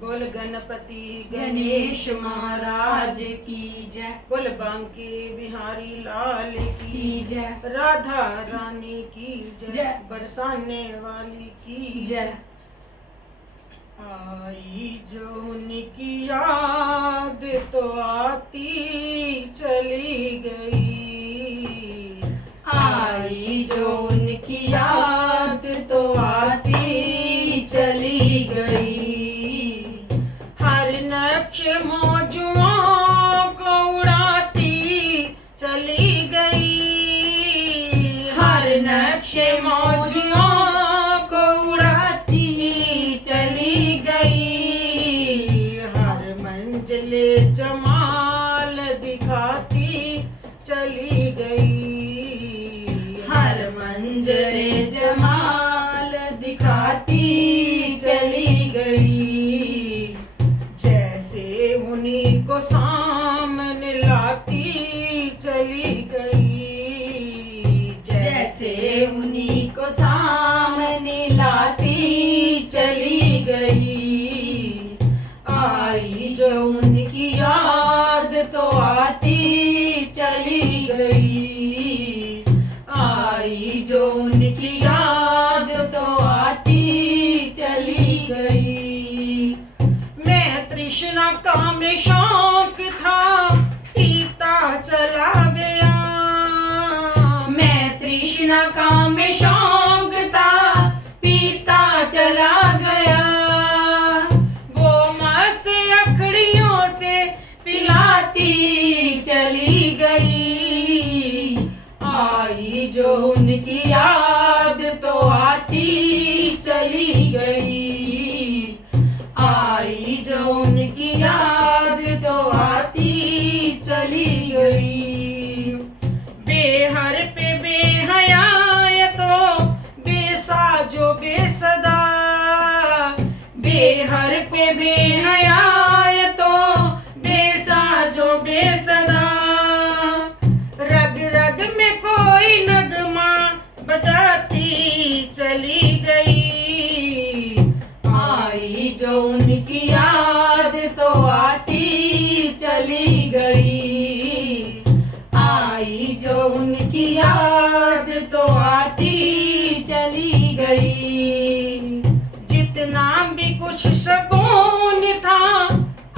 बोल गणपति गणेश महाराज की जय। बोल बांके बिहारी लाल की की जय। राधा रानी की जय। जय। बरसाने वाली की जय। आई जो उनकी याद तो आती चली गई। आई जो उनकी याद तो आती चली गई। हर नक्श मौजुओं को उड़ाती चली गई। हर नक्शे मौजुओं को उड़ाती चली गई। हर मंजिले जमाल दिखाती चली गई। हर मंजरे जमाल दिखाती चली गई। जैसे उन्हीं को सामने लाती चली गई। जैसे उन्हीं को सामने लाती चली गई। आई जो उनकी याद तो आती चली गई। आई जो उनकी याद तो आती चली गई। मैं तृष्णा का में शौक था पीता चला गया। मैं तृष्णा का में शौक था पीता चला गया। वो मस्त अखड़ियों से पिलाती चली गई। आई जो उनकी याद तो आती चली गई। आई जो उनकी याद तो आती चली गई। बेहर पे बेहया तो बेसाजो बेसदा। बेहर पे बेहया तो बेसाजो बेसदा। रग रग में कोई नगमा बजाती चली गई। आई जो उनकी याद तो आती चली गई। आई जो उनकी याद तो आती चली गई। जितना भी कुछ सुकून था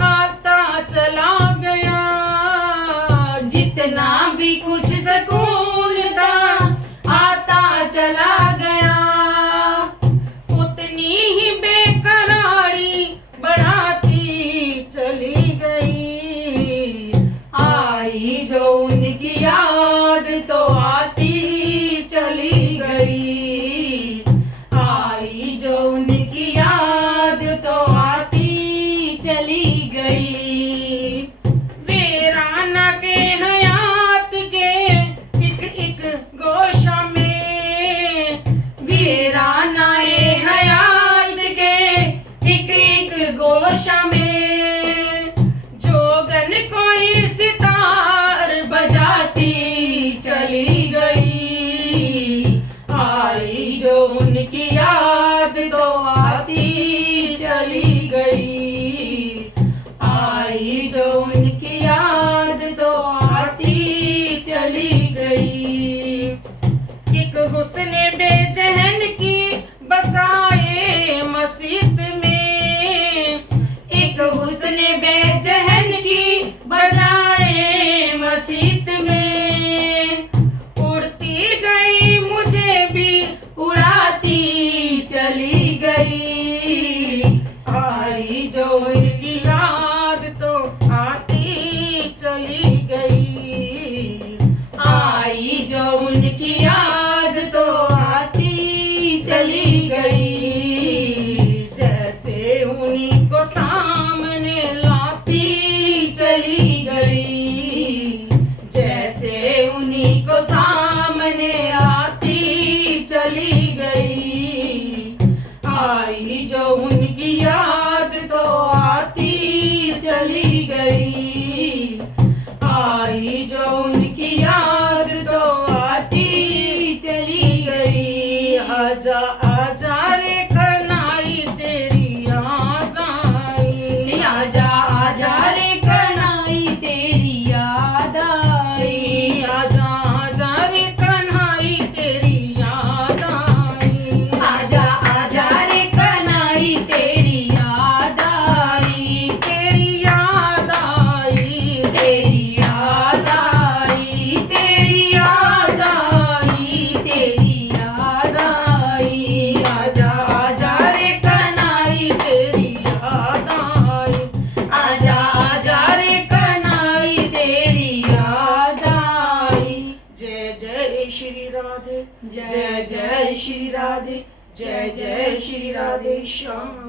आता चला गया। जितना भी कुछ सुकून था आता चला गया। उतनी ही बेकरारी बढ़ाती चली गई। आई जो उनकी याद तो आती चली गई। आई जो उनकी याद तो आती चली गई। वीराना के हयात के एक गोशा में। वीरानाए हयात के एक गोशा में। जोगन कोई सितार बजाती चली गई। आई जो उनकी याद तो आती चली गई। आई जो उनकी याद तो आती चली गई। एक हुस्न बेजहन की बसाए मस्जिद में। एक हुस्न बेजहन की बजाए मस्जिद में। उड़ती गई मुझे भी उड़ाती चली गई। आई जो उनकी याद तो आती चली गई। आई जो उनकी याद तो आती चली गई। जैसे उन्हीं को सामने लाती चली गई। जैसे उन्हीं को सामने आती चली गई। आई जो उनकी याद तो आती चली गई। आई जो उनकी याद तो आती चली गई। आजा आजा रे कनाई तेरी याद आई। राधे, जय जय श्री राधे श्याम।